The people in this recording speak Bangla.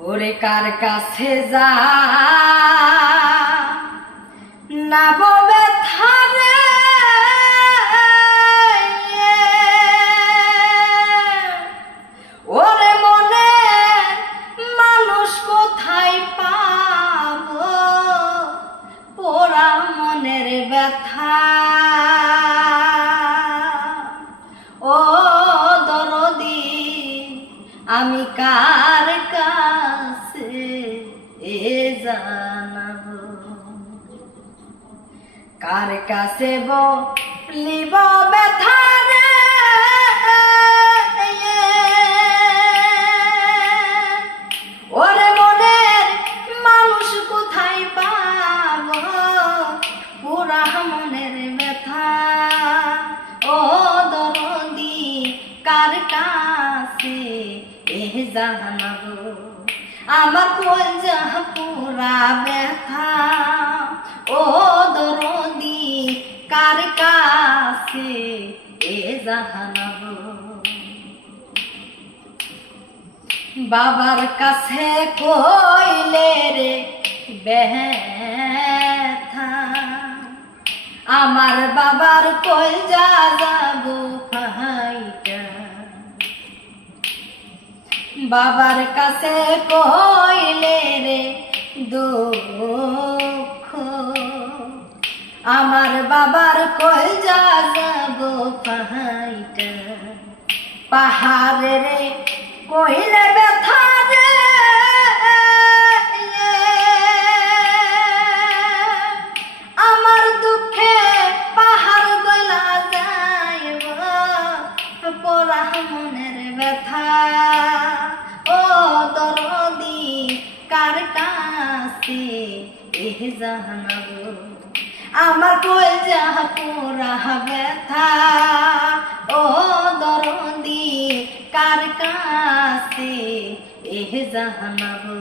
ওরে কার কাছে যা না ব্যথা রে ওরে মনে মানুষ কোথায় পাবো পোড়া মনের ব্যথা ও দরদি আমি কার কাছে জানাবো কার কাছে বলিব ব্যথা রে ওরে মনের মানুষ কোথায় পাবো পুরা মনের ব্যথা ও দরদি কার কাছে জানাবো আমার কলজা পুরা ব্যথা ও দরদি কার কাছে জানাবো বাবার কাছে কইলে রে ব্যথা আমার বাবার কলজা যাব ফাইটা বাবার কাছে কইলে রে দুঃখ আমার বাবার কলজা যাব ফাইটা পাহাড়ে রে কইলে ব্যথা রে আমার দুঃখে পাহাড় গলা যাইব পোড়া মনের ব্যথা ও দরদি কার কাছে জানাবো আমার কলজা পোড়া ব্যথা ও দরদি কার কাছে জানাবো।